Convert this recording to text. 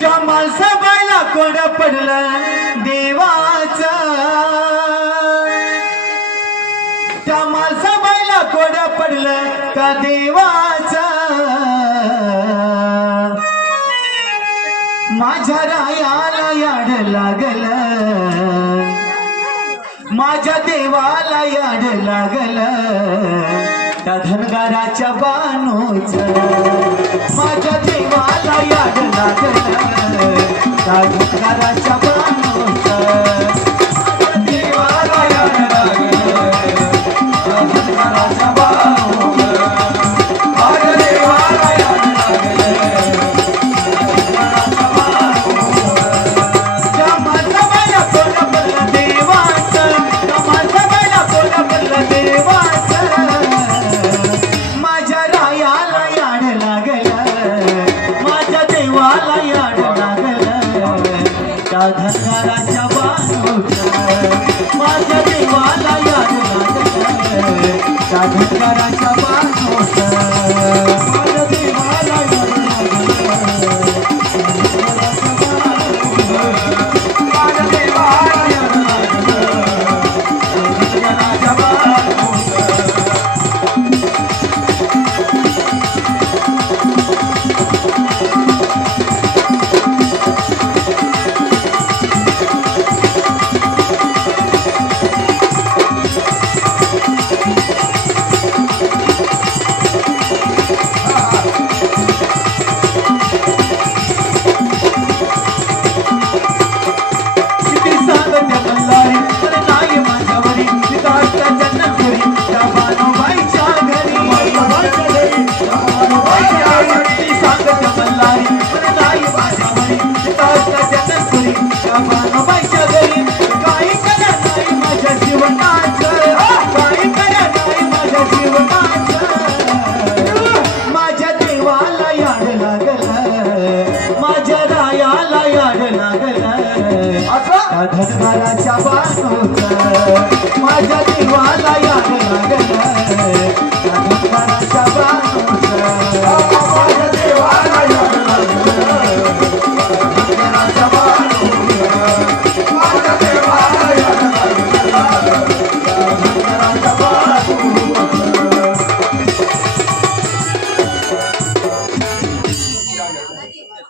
त्या माणसा बायला कोड पडलं देवाचा? त्या माणसा बायला कोड पडलं का देवाचा? माझ्या रायाला याड लागल. माझ्या देवाला याड लागल. त्या धनगाराच्या बानोच माझ्या साधन साधू घंगाराच्या बाजूच्या माझ्या देवाला या घंगाराच्या माझ्या देवाला यावं लागलं.